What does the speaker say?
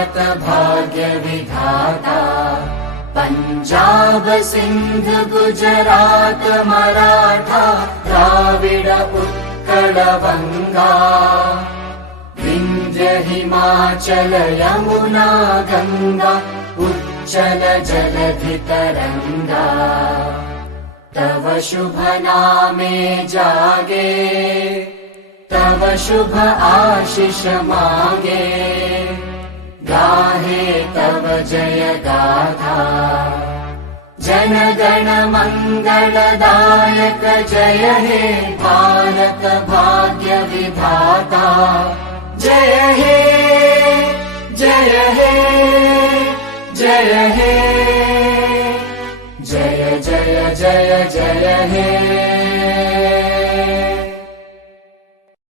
भारत भाग्य विधाता। पंजाब सिंध गुजरात मराठा द्राविड उत्कल बंगा। विंध्य हिमाचल यमुना गंगा उच्चल जलधि तरंगा। तव शुभ नामे जागे तव शुभ आशीष मागे। गाहे तव जय गाथा जन गण मंगलदायक। जय हे भारत भाग्य विधाता। जय हे जय हे जय हे जय जय जय जय हे।